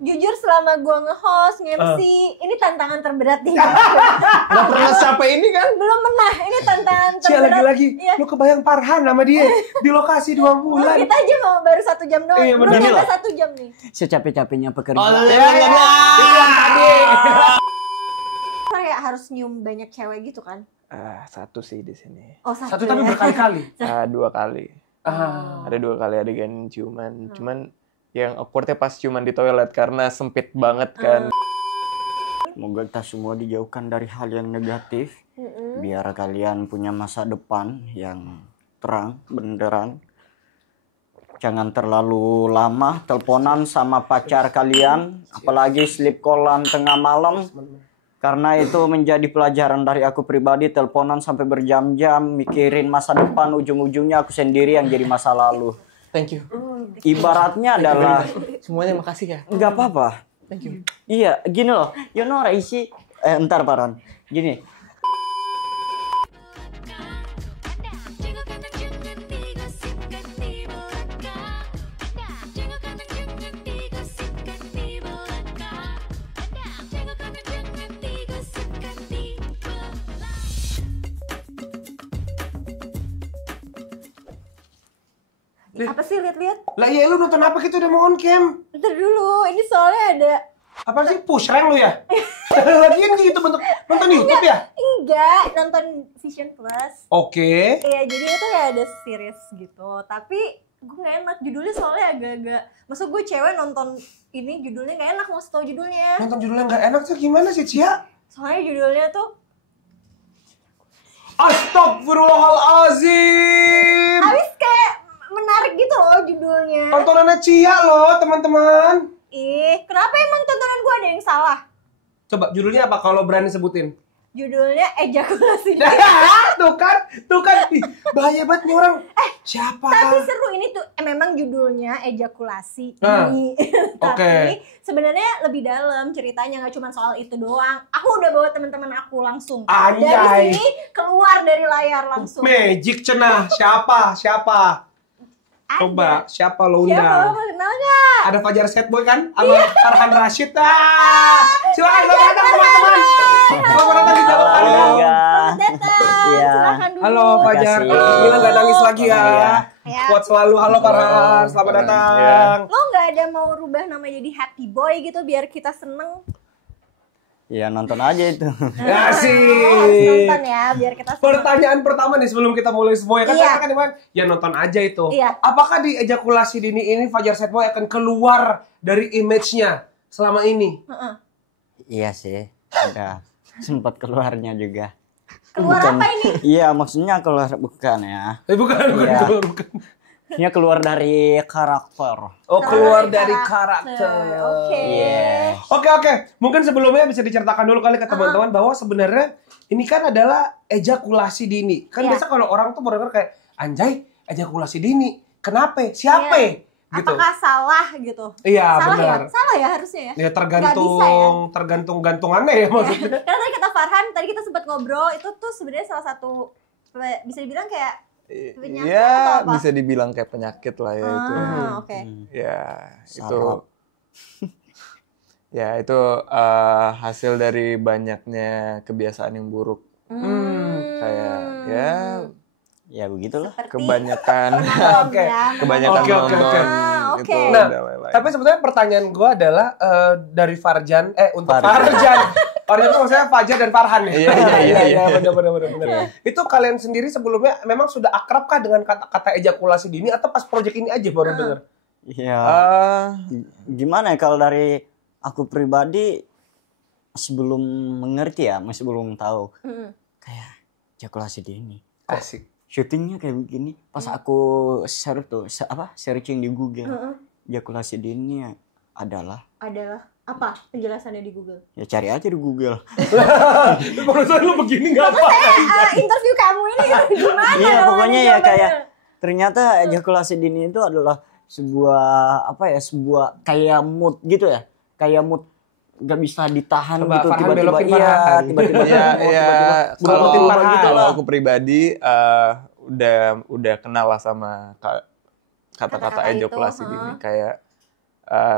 jujur selama gue nge-host, nge-MC, ini tantangan terberat nih. Gak pernah capek ini kan? Belum pernah, ini tantangan Cia terberat. lagi-lagi, Iya. lu kebayang Farhan sama dia di lokasi 2 bulan. Kita aja mau baru 1 jam doang, Iya, belum bener. nyampe 1 jam nih. Secapek-capeknya pekerja. Kayak harus nyium banyak cewek gitu kan? Satu sih di sini. Oh, Satu tapi berkali-kali. 2 kali. Ada 2 kali adegan ciuman. Cuman yang awkwardnya pas ciuman di toilet karena sempit banget kan. Semoga kita semua dijauhkan dari hal yang negatif. Biar kalian punya masa depan yang terang, benderang. Jangan terlalu lama teleponan sama pacar kalian. Apalagi sleep callan tengah malam. Karena itu menjadi pelajaran dari aku pribadi. Teleponan sampai berjam-jam. Mikirin masa depan. Ujung-ujungnya aku sendiri yang jadi masa lalu. Thank you. Ibaratnya adalah... Semuanya makasih ya. Nggak apa-apa. Thank you. Iya, gini loh. You know, Raisi. Entar, Paran. Gini. Apa sih lihat-lihat? Lah iya lu nonton apa gitu udah mau on cam? Bentar dulu, ini soalnya ada... Apa sih push rank lu ya? Lagian gitu bentuk nonton YouTube ya? Enggak, nonton Vision Plus. Oke. Iya, jadi itu kayak ada series gitu. Tapi gue gak enak, judulnya soalnya agak-agak... Maksud gue cewek nonton ini judulnya gak enak, mau tau judulnya. Nonton judulnya nggak enak tuh gimana sih, Cia? Soalnya judulnya tuh... Astagfirullahalazim. Habis kayak menarik gitu loh judulnya. Tontonannya Cia loh, teman-teman. Kenapa emang tontonan gue ada yang salah? Coba judulnya apa kalau berani sebutin? Judulnya Ejakulasi. Tuh kan. Ih, bahaya banget nih orang. Siapa? Tapi seru ini tuh memang judulnya Ejakulasi ini. Tapi Oke. sebenarnya lebih dalam ceritanya, nggak cuma soal itu doang. Aku udah bawa teman-teman aku langsung. Anjay. Dari sini keluar dari layar langsung. Magic cenah. Siapa? Coba, siapa lo Siapa? undang? Mau kenal nggak? Ada Fajar Setboy kan? Sama Farhan Rashid. Silakan selamat datang teman-teman. Selamat datang di Jalur Kalian. Selamat datang. Iya. Silakan dulu. Halo Fajar. Makasih. Gila nggak nangis lagi ya. Ya. Kuat selalu. Halo Farhan. Selamat Farhan. datang. Lo nggak ada mau rubah nama jadi Happy Boy gitu biar kita seneng? Ya, nonton aja itu. Ya Harus sih. nonton ya biar kita seneng. Pertanyaan pertama nih sebelum kita mulai semua ya kan Iya. kita kan Iman, ya nonton aja itu. Iya. Apakah di ejakulasi dini ini Fajar Setboy akan keluar dari image-nya selama ini? Heeh. Iya sih. Udah sempat keluarnya juga. Keluar apa ini? Iya, maksudnya keluar bukan ya. Bukan. Iya. Bukan. Maksudnya keluar dari karakter. Oh, keluar dari karakter. Oke. Iya. Oke. Mungkin sebelumnya bisa diceritakan dulu kali ke teman-teman bahwa sebenarnya ini kan adalah ejakulasi dini. Kan Iya. biasa kalau orang tuh baru dengar kayak anjay, ejakulasi dini. Kenapa? Siapa? Iya. Gitu. Apakah salah gitu? Iya, Salah benar. ya? Salah ya harusnya ya? Ya Nggak bisa ya? tergantung gantungannya ya maksudnya. Karena tadi kata Farhan, tadi kita sempat ngobrol, itu tuh sebenarnya salah satu bisa dibilang kayak penyakit atau Ya, apa? bisa dibilang kayak penyakit lah ya itu. Oke. Ya, itu. Sarap. Ya, itu hasil dari banyaknya kebiasaan yang buruk. Kayak ya Ya begitulah. Seperti kebanyakan Oke. kebanyakan Oke. nonton Ah, oke. itu Nah, udah lain-lain. Tapi sebenarnya pertanyaan gue adalah dari Farjan, untuk Farjan. Farjan. Farjan itu maksudnya Fajar dan Farhan ya? Iya. Benar. Itu kalian sendiri sebelumnya memang sudah akrab kah dengan kata-kata ejakulasi dini atau pas proyek ini aja baru dengar? Iya. Ah, Gimana ya kalau dari aku pribadi masih belum mengerti ya, masih belum tahu. Kayak ejakulasi dini. Asik. Syutingnya kayak begini. Pas aku share tuh, searching di Google. Ejakulasi dini adalah Adalah apa penjelasannya di Google? ya cari aja di Google. Barusan lu begini nggak apa? Interview kamu ini gimana? Iya, namanya pokoknya ya jawabannya? kayak ternyata ejakulasi dini itu adalah sebuah sebuah kayak mood gitu ya. Kayak mood nggak bisa ditahan Coba gitu Farhan tiba-tiba belokin iya, Farhan. tiba-tiba ya, kalau belokin Farhan gitu kalau lah. aku pribadi udah kenal lah sama kata-kata Kata-kata ejakulasi itu, dini kayak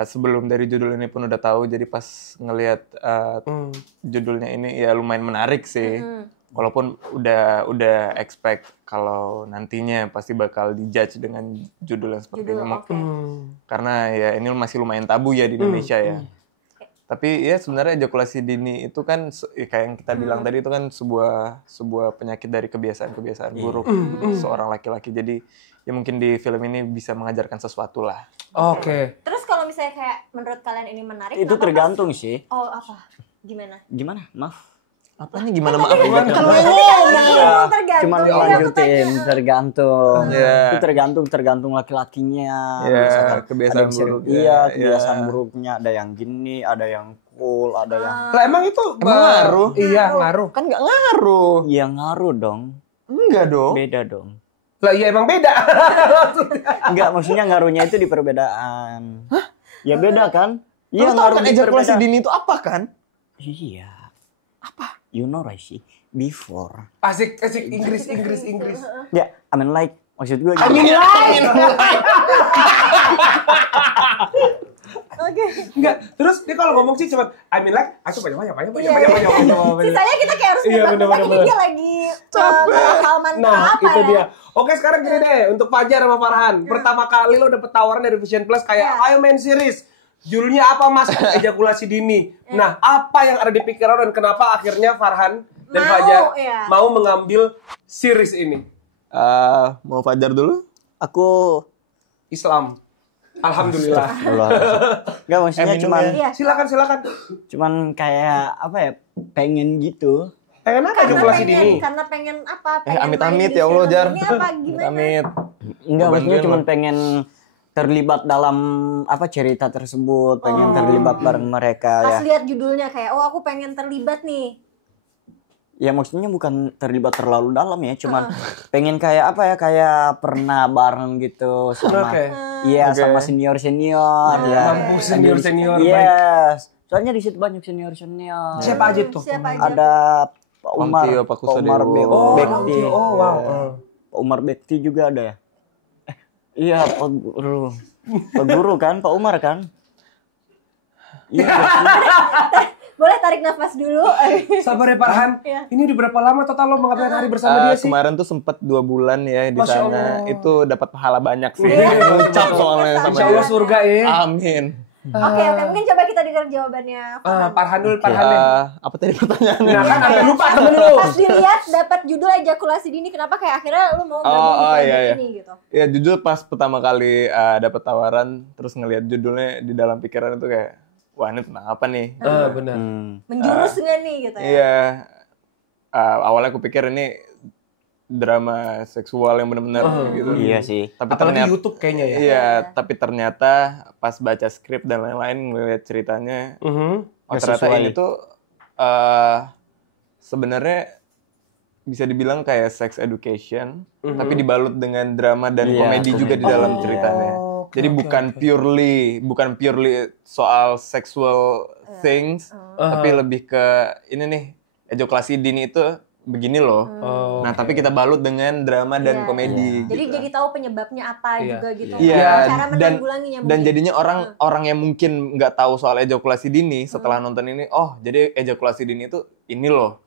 sebelum dari judul ini pun udah tahu, jadi pas ngelihat judulnya ini ya lumayan menarik sih. Walaupun udah expect kalau nantinya pasti bakal dijudge dengan judul yang seperti ini. Karena ya ini masih lumayan tabu ya di Indonesia ya. Tapi ya sebenarnya ejakulasi dini itu kan kayak yang kita bilang tadi, itu kan sebuah penyakit dari kebiasaan buruk seorang laki-laki. Jadi ya mungkin di film ini bisa mengajarkan sesuatu lah. Oke. Terus kalau misalnya kayak menurut kalian ini menarik, Itu tergantung sih. Oh, apa? Gimana? Maaf. Apanya gimana maaf? Tergantung. Cuman dilanjutin, tergantung. Iya. Itu tergantung laki-lakinya. Iya, Misalkan kebiasaan ada yang buruknya. Iya, Iya. kebiasaan buruknya. Ada yang gini, ada yang cool, ada yang... Lah emang itu ngaruh? Iya, ngaruh. Kan nggak ngaruh. Iya ngaruh dong. Enggak dong. Beda dong. Lah iya emang beda. Enggak, maksudnya ngaruhnya itu di perbedaan. Hah? Ya beda kan? Iya, ngaruh kan di ejakulasi perbedaan. dini itu apa kan? Iya. Apa? You know right sih. Before. Asik Inggris. Ya, I mean like maksud gue gitu. Oke. Enggak, terus dia kalau ngomong sih cuma I mean like, aku banyak. Sisanya kita kayak harus Iya, nebak bener. ini dia lagi pengalaman Nah, apa itu ya? dia. Oke, sekarang gini deh, untuk Fajar sama Farhan. Pertama kali lo dapet tawaran dari Vision Plus kayak ayo main series. Judulnya apa Mas? Ejakulasi dini. Nah, apa yang ada di pikiran dan kenapa akhirnya Farhan dan Fajar mau mengambil series ini? Mau Fajar dulu? Aku Islam. Alhamdulillah. enggak maksudnya cuman Silakan. cuman kayak apa ya? Pengen gitu. Pengen apa ejakulasi dini? Karena pengen apa? Amit-amit ya Allah, Jar. Ini apa gimana? Amit. Enggak, maksudnya Kebantuan cuman lah. pengen terlibat dalam apa cerita tersebut, pengen terlibat bareng mereka Pas ya. lihat judulnya kayak, oh aku pengen terlibat nih. Ya maksudnya bukan terlibat terlalu dalam ya, cuman pengen kayak apa ya, kayak pernah bareng gitu sama iya sama senior-senior ya. Mampus senior-senior, Yes. Soalnya di situ banyak senior-senior. Siapa aja tuh? Siapa aja? Ada Pak Umar, Pamtio, Pak Kusadewo. Bekti. Oh, wow. Pak Umar Bekti juga ada ya? Iya, Pak Guru. Pak Guru kan, Pak Umar kan? Iya. Boleh tarik nafas dulu. Sabar ya Farhan. Iya. Ini udah berapa lama total lo mengabdi hari bersama dia sih? Kemarin tuh sempet 2 bulan ya di Masya sana. Allah. Itu dapat pahala banyak sih. Ngucap soalnya sama Insya Allah dia. surga ya. Amin. Oke, mungkin coba kita dengar jawabannya. Farhan dulu, Farhan deh. Apa tadi pertanyaannya? Nah kan sampai lupa temen lu. Pas dilihat dapat judul ejakulasi dini, kenapa kayak akhirnya lu mau gabung di project iya. ini gitu? Ya jujur pas pertama kali dapat tawaran, terus ngelihat judulnya di dalam pikiran itu kayak, wah ini kenapa nih? Benar. Menjurus nggak nih gitu ya? Iya. Awalnya aku pikir ini drama seksual yang benar-benar gitu. Iya sih. Tapi Apalagi ternyata YouTube kayaknya ya. Iya, tapi ternyata pas baca skrip dan lain-lain ngeliat ceritanya, oh Nggak ternyata sesuai. ini tuh sebenarnya bisa dibilang kayak sex education, tapi dibalut dengan drama dan Iya, komedi juga di dalam ceritanya. Jadi bukan purely soal sexual things, tapi lebih ke ini nih, ejakulasi dini itu begini loh. Nah, tapi kita balut dengan drama dan komedi. Jadi gitu. jadi tahu penyebabnya apa juga gitu. Iya, Cara menanggulanginya dan mungkin. jadinya orang yang mungkin nggak tahu soal ejakulasi dini setelah nonton ini, oh jadi ejakulasi dini itu ini loh.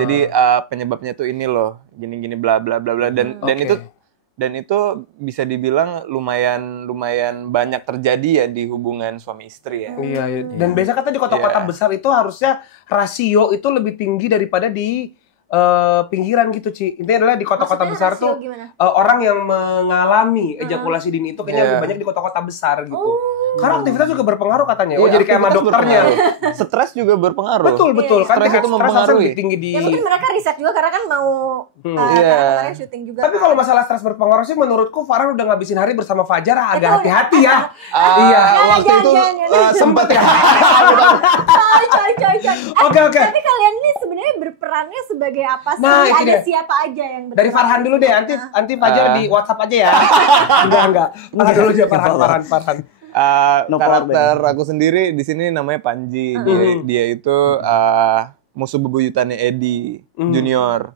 Jadi penyebabnya tuh ini loh, gini-gini bla bla bla bla dan itu bisa dibilang lumayan banyak terjadi ya di hubungan suami istri ya. Iya. Dan biasa kata di kota-kota besar itu harusnya rasio itu lebih tinggi daripada di pinggiran gitu, Ci. Intinya adalah di kota-kota Maksudnya besar rasio tuh gimana? orang yang mengalami ejakulasi dini itu kayaknya lebih banyak di kota-kota besar gitu. Karena aktivitas juga berpengaruh katanya. Oh, jadi kayak sama dokternya. Stres juga berpengaruh. Betul. Kan Stres tingkat itu stres harusnya mempengaruhi. lebih tinggi di. Ya mungkin mereka riset juga karena kan mau kemarin syuting juga. Tapi kan. kalau masalah stres berpengaruh sih menurutku Farhan udah ngabisin hari bersama Fajar agak Betul. hati-hati ya. Iya, Jangan, waktu itu jangan. sempat ya. coy. Oke. Tapi kalian ini sebenarnya berperannya sebagai apa sih? Nah, itu Ada dia. siapa aja yang Dari Farhan dulu deh, nanti Fajar di WhatsApp aja ya. Enggak. Farhan dulu aja Farhan. Karakter aku sendiri di sini namanya Panji. Dia itu musuh bebuyutannya Edi Junior.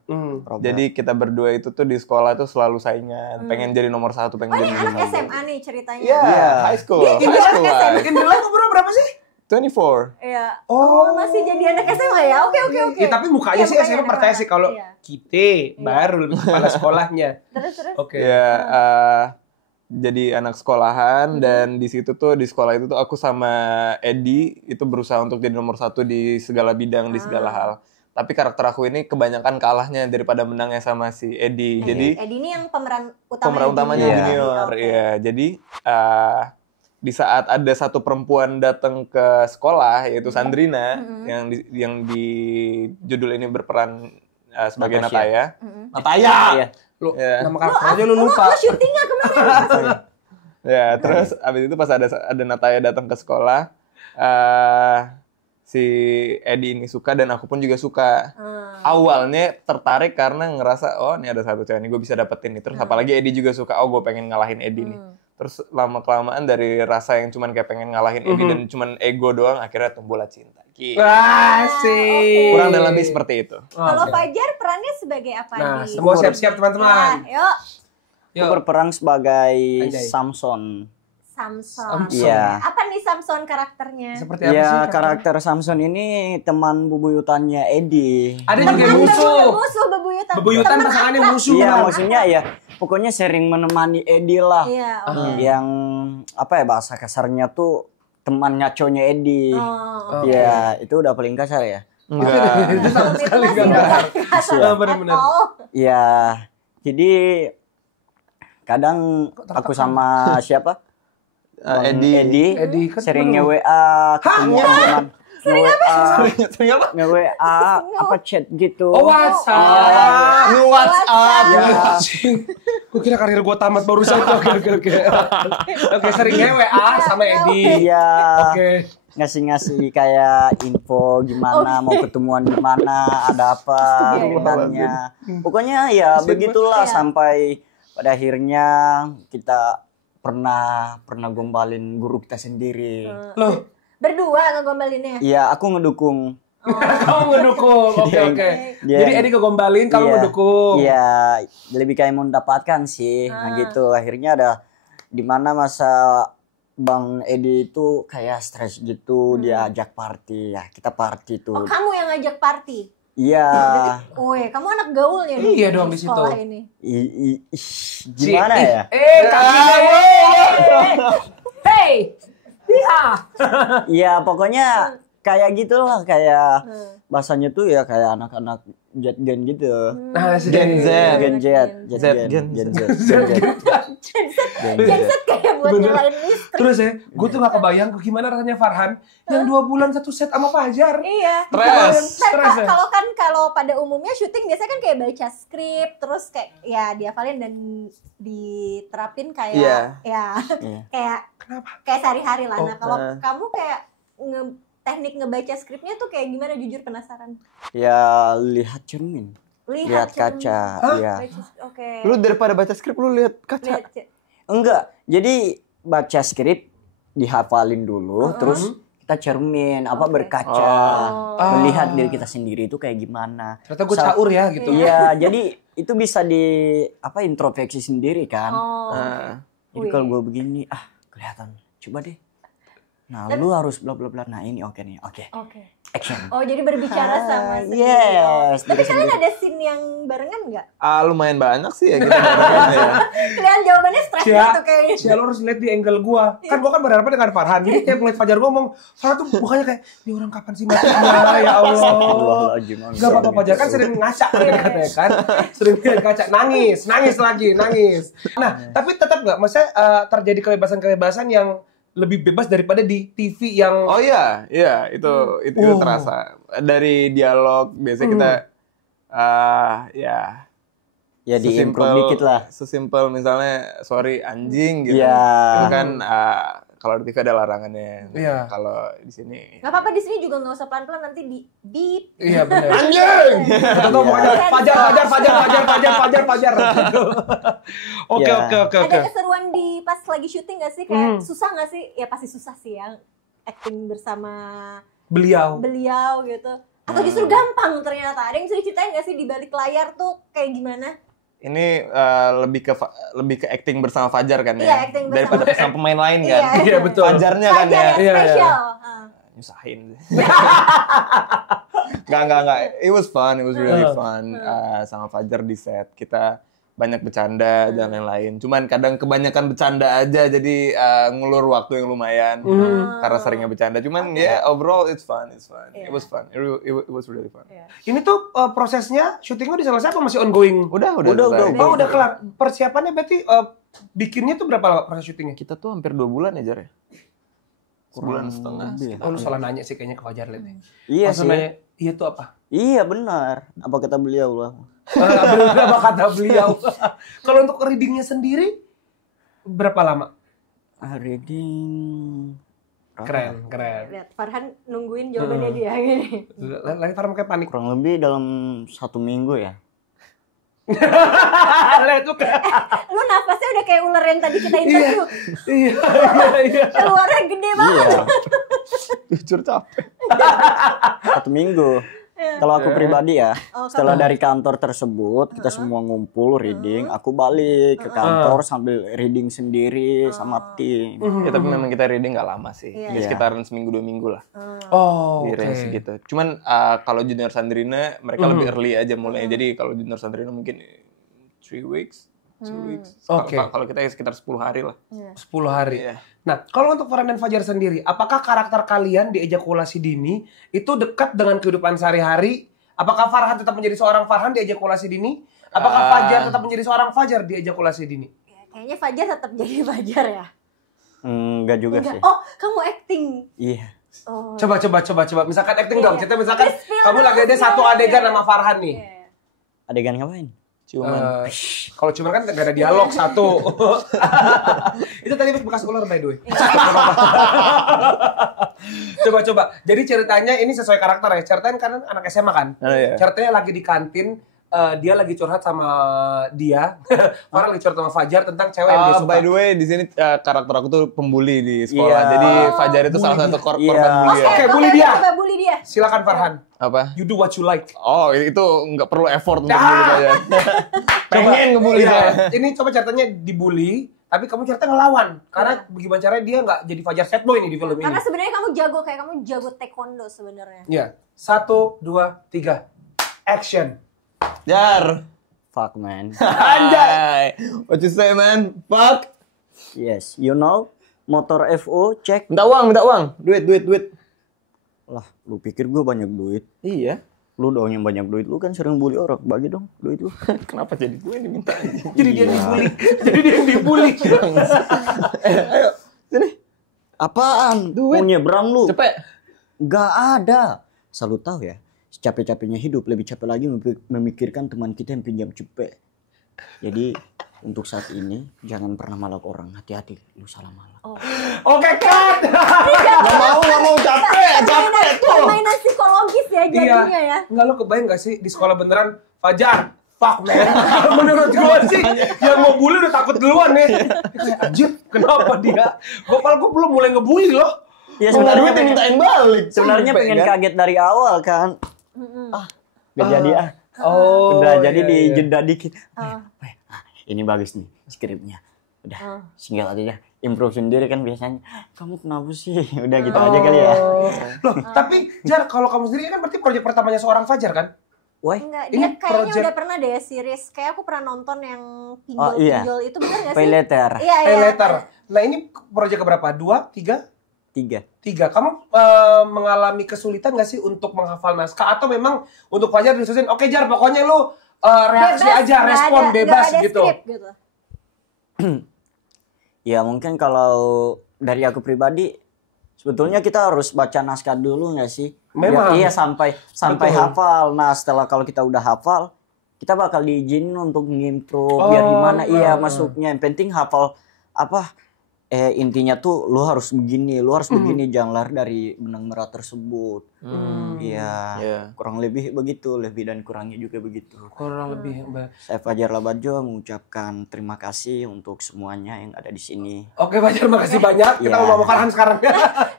Jadi kita berdua itu tuh di sekolah tuh selalu saingan, pengen jadi nomor 1, pengen Oh, jadi ini nomor anak 2. SMA nih ceritanya. Iya, high school. Dia juga High school anak SMA. life. Indra umur berapa sih? 24. Iya. Oh. Masih jadi anak SMA ya? Oke. Ya, tapi mukanya Iya, sih SMA mukanya percaya anak sih kalau iya. kita baru kepala sekolahnya. Terus. Oke. Ya, jadi anak sekolahan dan di situ tuh di sekolah itu tuh aku sama Edi itu berusaha untuk jadi nomor 1 di segala bidang, di segala hal. Tapi karakter aku ini kebanyakan kalahnya daripada menangnya sama si Edi. Jadi Edi ini yang pemeran utamanya Junior. Junior. Oke. Iya, jadi di saat ada satu perempuan datang ke sekolah yaitu Sandrina yang di judul ini berperan sebagai Natasha. Nataya. Nataya. Iya. Lu Iya. nama karakternya lu lupa. Lu syutingnya kemarin. Ya, terus abis itu pas ada Nataya datang ke sekolah, si Edi ini suka dan aku pun juga suka. Awalnya tertarik karena ngerasa, oh ini ada satu cewek ini gue bisa dapetin nih. Terus apalagi Edi juga suka, oh gue pengen ngalahin Edi nih. Terus lama-kelamaan dari rasa yang cuman kayak pengen ngalahin Edi dan cuman ego doang, akhirnya tumbuhlah cinta. Gitu. Asik. Kurang dan lebih seperti itu. Kalau Fajar perannya sebagai apa Nah, nih? semua siap-siap teman-teman. Yuk, Aku berperan sebagai Anjay. Samson. Samson. Iya. Apa nih Samson karakternya? Seperti apa sih? Ya, karakter Samson ini teman bebuyutannya Edi. Ada juga yang musuh. Musuh bebuyutan. Bebuyutan Teman pasangannya akrab. musuh. Iya, benar. maksudnya ya pokoknya sering menemani Edi lah. Iya, oke. Yang apa ya bahasa kasarnya tuh teman ngaconya Edi. Oh, Ya, itu udah paling kasar ya. Enggak. Itu sama Itu sekali masih enggak. kasar. Benar-benar. Oh, Ya, jadi kadang aku sama siapa? Bang Edi. Edi kan sering perlu. nge-WA ketemu teman. Nge-WA, Sering apa? nge-WA apa chat gitu. Oh, WhatsApp. Nge-WhatsApp. Ya, Gue kira karir gue tamat barusan. Oke. Oke, seringnya WA sama Edi. iya. Oke. Ngasih-ngasih kayak info gimana mau ketemuan di mana, ada apa urutannya. Pokoknya ya begitulah Iya. sampai pada akhirnya kita pernah gombalin guru kita sendiri. Loh, berdua ngegombalinnya. Iya, aku ngedukung. kamu ngedukung. Oke. Dia- Jadi Edi kegombalin, kamu Iya. ngedukung. Iya, lebih kayak mendapatkan sih. Nah gitu, akhirnya ada di mana masa Bang Edi itu kayak stres gitu, dia ajak party. Ya, kita party Oh, tuh. kamu yang ngajak party. Iya. Woi, kamu anak gaulnya nih Iya dong di situ. sekolah ini. Gimana ya? Kakinya Hey. Iya. Iya, pokoknya kayak gitulah, kayak bahasanya tuh ya kayak anak-anak jet gen gitu. Nah, Gen Z. Gen jet, Z, gen Gen Z. Genset kayak buat Bener. nyalain listrik. Terus ya, gue tuh gak kebayang gimana rasanya Farhan yang 2 bulan satu set sama Fajar. Iya. Stres. Kan ya? kalau pada umumnya syuting biasanya kan kayak baca skrip terus kayak ya dihafalin dan diterapin kayak Iya. ya Iya. kayak Kenapa? kayak sehari-hari lah. Nah, kalau nah. kamu kayak teknik ngebaca skripnya tuh kayak gimana, jujur penasaran. Ya lihat cermin, lihat cermin. kaca, iya. Oke. Lu daripada baca skrip lu lihat kaca. Lihat Enggak, jadi baca skrip dihafalin dulu, terus kita cermin, apa berkaca, melihat diri kita sendiri itu kayak gimana. Ternyata gue caur ya gitu. Iya, jadi itu bisa di apa introspeksi sendiri kan. Oh. Nah, Jadi kalau gue begini, kelihatan. Coba deh. Nah, lu harus bla bla bla. Nah, ini oke nih. Oke. Oke. Action. Oh, jadi berbicara sama sendiri. Yes, Tapi diri kalian sendiri. ada scene yang barengan nggak? lumayan banyak sih ya kita barengan ya. Kalian jawabannya stres Cia, gitu kayaknya. Cia lo harus lihat di angle gua. Kan gua kan berhadapan dengan Farhan. Jadi tiap ngeliat Fajar ngomong, Farhan tuh mukanya kayak, ini orang kapan sih matinya, ya Allah. Astagfirullahaladzim. Gak apa-apa Fajar kan sering ngaca katanya kan. Sering lihat kaca, nangis lagi, nangis. Nah, tapi tetap nggak, maksudnya terjadi kebebasan-kebebasan yang lebih bebas daripada di TV yang Oh iya, itu terasa. Dari dialog biasanya kita ya Ya di-improve dikit lah. Sesimpel misalnya sorry anjing gitu. Iya. Itu kan kalau di TV ada larangannya. Iya. Kalau di sini Gak apa-apa, di sini juga nggak usah pelan-pelan, nanti di beep. Iya benar. Anjing. Atau pokoknya Fajar. Oke. Ada keseruan di pas lagi syuting gak sih? Kayak susah gak sih? Ya pasti susah sih ya acting bersama Beliau. beliau gitu. Atau justru gampang ternyata? Ada yang bisa diceritain nggak sih di balik layar tuh kayak gimana? Ini lebih ke acting bersama Fajar kan ya? Iya, acting bersama. Daripada bersama pemain lain kan? Iya betul. Fajarnya kan Fajar ya? yang spesial. Nyusahin sih. Nggak. It was fun, it was really fun. Sama Fajar di set. Kita banyak bercanda dan lain-lain. Cuman kadang kebanyakan bercanda aja, jadi ngulur waktu yang lumayan. Karena seringnya bercanda. Cuman overall it's fun. It was fun. It was really fun. Ini tuh prosesnya, syutingnya udah selesai apa masih ongoing? Udah. Oh udah kelar. Persiapannya berarti bikinnya tuh berapa lama proses syutingnya? Kita tuh hampir 2 bulan ya, Jar ya? Sebulan setengah. Oh lu salah nanya sih kayaknya ke Fajar lihat. Iya Maksud sih. nanya, iya tuh apa? Iya benar. Apa kata beliau lah? Apa kata beliau? Kalau untuk readingnya sendiri berapa lama? Reading. Keren. Lihat Farhan nungguin jawabannya dia gini. Lagi Farhan kayak panik. Kurang lebih dalam 1 minggu ya. Lihat tuh Lu nafasnya udah kayak ular yang tadi kita interview. Iya. Keluarnya gede banget. Iya. Jujur capek. 1 minggu. Kalau aku pribadi ya, setelah dari kantor tersebut kita semua ngumpul reading, aku balik ke kantor sambil reading sendiri sama tim. Ya tapi memang kita reading nggak lama sih. Iya. Ya, sekitaran seminggu 2 minggu lah. Oh, Di range segitu. Cuman kalau junior Sandrina mereka lebih early aja mulai. Jadi kalau junior Sandrina mungkin 3 weeks, 2 weeks. Oke. Kalau kita ya sekitar 10 hari lah. 10 hari. Iya. Nah, kalau untuk Farhan dan Fajar sendiri, apakah karakter kalian di ejakulasi dini itu dekat dengan kehidupan sehari-hari? Apakah Farhan tetap menjadi seorang Farhan di ejakulasi dini? Apakah Fajar tetap menjadi seorang Fajar di ejakulasi dini? Ya, kayaknya Fajar tetap jadi Fajar ya. Enggak juga sih. Oh, kamu acting. Iya. Oh. Coba. Misalkan acting dong. Kita misalkan Please spill kamu lagi ada dong, satu spill. adegan sama Farhan nih. Adegan ngapain? Cuman Kalau cuman kan nggak ada dialog satu. Itu tadi bekas ular by the way. Coba. Jadi ceritanya ini sesuai karakter ya. Ceritanya kan anak SMA kan. iya. Ceritanya lagi di kantin. Dia lagi curhat sama dia. Farhan lagi curhat sama Fajar tentang cewek yang dia suka. by the way di sini karakter aku tuh pembuli di sekolah. Iya. Jadi Fajar itu salah satu korban bully. Oke, bully dia. Coba bully dia. Silakan Farhan. Apa? You do what you like. Oh, itu nggak perlu effort untuk bully Fajar. Pengen ngebully Iya, saya. Ini coba ceritanya dibully, tapi kamu ceritanya ngelawan. Karena bagaimana caranya dia nggak jadi Fajar sad boy nih di film ini. Karena sebenarnya kamu jago taekwondo sebenarnya. Iya. 1, 2, 3. Action. Jar. Fuck man. Anjay. What you say, man? Fuck. Yes, you know, motor FO cek. Minta uang. Duit. Lah, lu pikir gue banyak duit? Iya. Lu dong yang banyak duit, lu kan sering bully orang, bagi dong duit lu. Kenapa jadi gue yang diminta? Jadi dia yang dibully. Ayo, sini. Apaan? Duit. Mau nyebrang lu? Cepet. Gak ada. Selalu tahu ya, secapek-capeknya hidup lebih capek lagi memikirkan teman kita yang pinjam cepet. Jadi untuk saat ini jangan pernah malak orang, hati-hati lu salah malak. Oke, cut. Gak mau capek tuh. Permainan psikologis ya jadinya ya. Enggak, lo kebayang gak sih di sekolah beneran Fajar, fuck man. Menurut gue sih yang mau bully udah takut duluan nih. Kayak anjir, kenapa dia? Gue belum mulai ngebully loh. Ya Mau sebenarnya duit mintain balik. sebenarnya Sampai, pengen kan? kaget dari awal kan. Gak jadi Oh, Udah jadi iya, di iya. jeda dikit. Ini bagus nih skripnya. Udah, tinggal aja improve sendiri kan biasanya. Kamu kenapa sih? Udah gitu aja kali ya. Loh, tapi Jar, kalau kamu sendiri kan berarti proyek pertamanya seorang Fajar kan? Woi, Enggak, Ini dia kayaknya project- udah pernah deh series. Kayak aku pernah nonton yang Oh, iya. pinjol itu benar gak sih? pay letter Iya, Pay iya. letter. Nah, ini proyek keberapa? 2, 3? 3. 3. Kamu mengalami kesulitan gak sih untuk menghafal naskah? Atau memang untuk Fajar disusun, oke Jar, pokoknya lu reaksi Bebas, aja, nggak respon ada- bebas nggak ada gitu. skrip gitu. Ya mungkin kalau dari aku pribadi sebetulnya kita harus baca naskah dulu nggak sih? Memang. Iya sampai Betul. hafal. Nah setelah kalau kita udah hafal, kita bakal diizinin untuk ngimprove biar gimana iya masuknya. Yang penting hafal apa intinya tuh lu harus begini, jangan lari dari benang merah tersebut. Iya, kurang lebih begitu, lebih dan kurangnya juga begitu. Kurang lebih. Saya Fajar Labajo mengucapkan terima kasih untuk semuanya yang ada di sini. Oke Fajar, makasih banyak. Kita mau Farhan sekarang.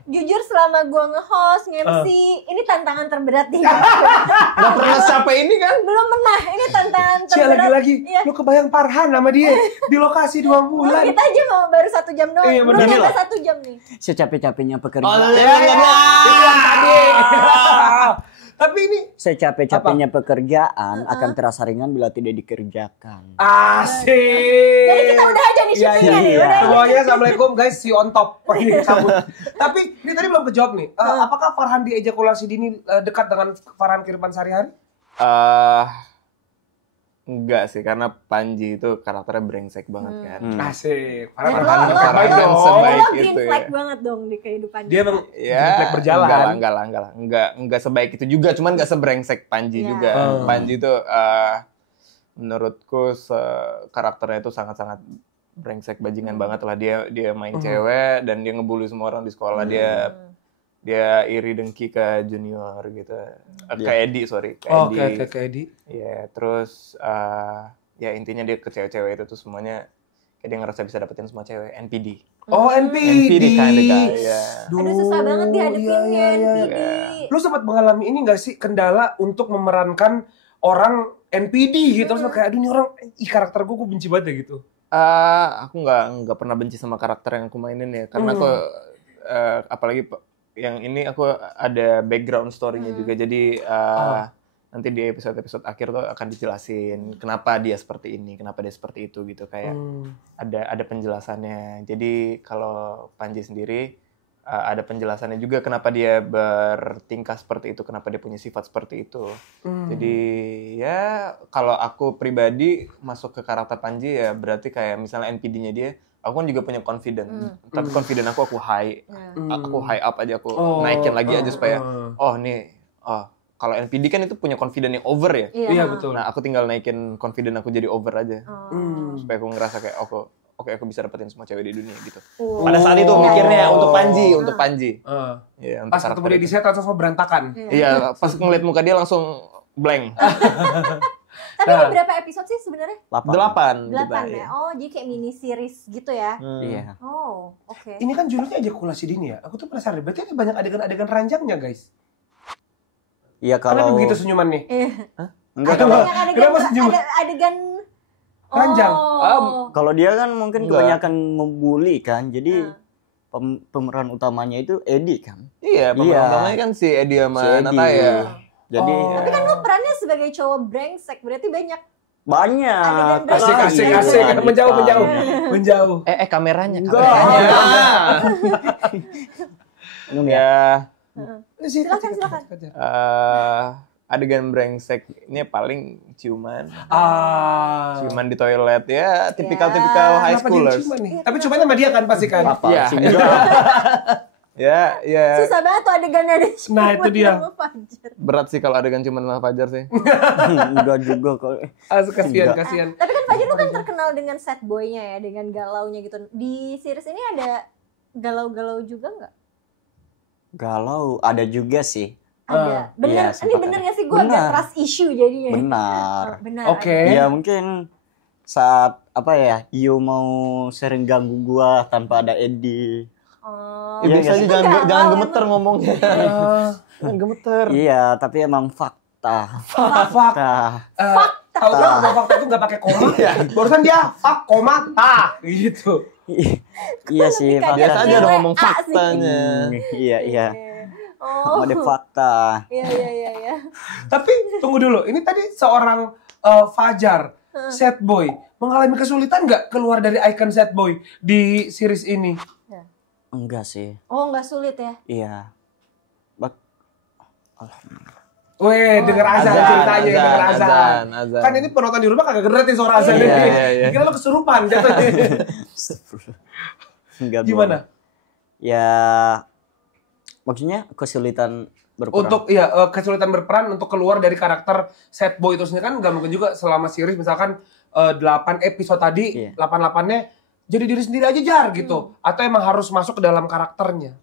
Jujur selama gue nge-host, nge-MC, ini tantangan terberat nih. Gak pernah capek ini kan? Belum pernah, ini tantangan terberat. Lagi-lagi, Iya. lu kebayang Farhan sama dia di lokasi 2 bulan. Kita aja mau baru 1 jam doang, Iya, belum bener. nyampe 1 jam nih. Secapek-capeknya pekerja. Tapi ini Secapek-capeknya pekerjaan akan terasa ringan bila tidak dikerjakan. asik. Jadi kita udah aja nih syutingnya nih, udah aja. Semuanya assalamualaikum guys, see on top. Ini cabut. Tapi ini tadi belum kejawab nih. Apakah Farhan di ejakulasi dini dekat dengan Farhan kehidupan sehari-hari? Enggak sih, karena Panji itu karakternya brengsek banget kan. Asik. Dan Farhan lo terbaik Farhan dong. sebaik lo green itu flag ya. banget dong di kehidupan Dia emang Ya, jelek berjalan. enggak sebaik itu juga, cuman enggak sebrengsek Panji Iya. juga. Panji itu menurutku karakternya itu sangat-sangat brengsek bajingan banget lah. Dia main cewek dan dia ngebully semua orang di sekolah. Dia iri dengki ke junior gitu. Ke Edi, ke Oke, Edi. ke Edi. Ya, terus ya intinya dia ke cewek-cewek itu tuh semuanya kayak dia ngerasa bisa dapetin semua cewek. NPD. Oh, NPD. NPD kind of guy, ya. Aduh susah banget dihadepinnya NPD. Lu sempat mengalami ini gak sih kendala untuk memerankan orang NPD gitu? Terus kayak aduh ini orang karakter gue benci banget ya gitu. Aku nggak pernah benci sama karakter yang aku mainin ya, karena aku apalagi yang ini aku ada background story-nya juga, jadi nanti di episode akhir tuh akan dijelasin kenapa dia seperti ini, kenapa dia seperti itu gitu, kayak ada penjelasannya. Jadi kalau Panji sendiri ada penjelasannya juga kenapa dia bertingkah seperti itu, kenapa dia punya sifat seperti itu. Jadi ya kalau aku pribadi masuk ke karakter Panji ya berarti kayak misalnya NPD-nya dia, aku kan juga punya confident. Tapi confident aku high. Aku high up aja, aku naikin lagi aja supaya kalau NPD kan itu punya confident yang over ya. Iya betul. Nah, aku tinggal naikin confident aku jadi over aja. Supaya aku ngerasa kayak oke, aku bisa dapetin semua cewek di dunia gitu. Pada saat itu mikirnya untuk Panji. Ya, untuk Pas ketemu karakter dia di itu. set langsung semua berantakan. Iya, pas ngeliat muka dia langsung blank. Tapi ini berapa episode sih sebenarnya? 8 8 kita, ya? Oh, jadi kayak mini series gitu ya? Iya. Oh, oke. Ini kan judulnya ejakulasi dini ya. Aku tuh penasaran, berarti ada banyak adegan-adegan ranjangnya guys. Iya Kenapa kalau begitu senyuman nih? enggak Ada kalau banyak adegan, Kenapa senyum? ada adegan Ranjang. kalau dia kan mungkin Enggak. kebanyakan membuli kan. Jadi pemeran utamanya itu Edi kan. Iya, pemeran utamanya kan si Edi sama Si Edi. Nataya. Jadi Tapi kan lo perannya sebagai cowok brengsek, berarti banyak. banyak. Adegan brengsek. Asik. Menjauh. Kameranya. Enggak. Ya, Silakan. adegan brengseknya paling ciuman. Ciuman. Ciuman di toilet ya, tipikal high schoolers. Tapi cuman sama dia kan pasti kan. Apa Iya. sih? Enggak. Ya. Susah banget tuh adegannya ada Nah, itu dia. sama Fajar. Berat sih kalau adegan ciuman sama Fajar sih. Enggak juga kalau Kasihan. Tapi kan Fajar lu kan terkenal dengan sad boy-nya ya, dengan galaunya gitu. Di series ini ada galau-galau juga nggak? galau ada juga sih. Ada. Bener, Iya, ini sempat bener ada. nggak sih gue agak Benar. trust issue jadinya? Benar. Benar. Oke. Ya mungkin saat apa ya, Yu mau sering ganggu gua tanpa ada Edi. Oh. Ya, biasanya Itu galau jangan emang. gemeter ngomongnya. Jangan gemeter. Iya, tapi emang fakta. Fakta. Tahu kan kalau fakta itu nggak pakai koma. Barusan dia fak koma ta gitu. Iya sih, Lebih kayak Biasa fakta. aja WA dong ngomong sih. faktanya. Iya. Oh. Ada fakta. Iya. Tapi tunggu dulu, ini tadi seorang Fajar, sad boy, mengalami kesulitan nggak keluar dari icon sad boy di series ini? Enggak sih. Oh, nggak sulit ya? Iya. Weh, denger azan ceritanya, denger azan. azan. Kan ini penonton di rumah kagak gerak nih suara azan ini. Iya. Kira lo kesurupan jatuhnya. Enggak. Gimana? Ya maksudnya kesulitan berperan. Untuk kesulitan berperan untuk keluar dari karakter sad boy itu sendiri kan nggak mungkin juga selama series misalkan 8 episode tadi, Iya. 8-8-nya jadi diri sendiri aja Jar gitu? Atau emang harus masuk ke dalam karakternya?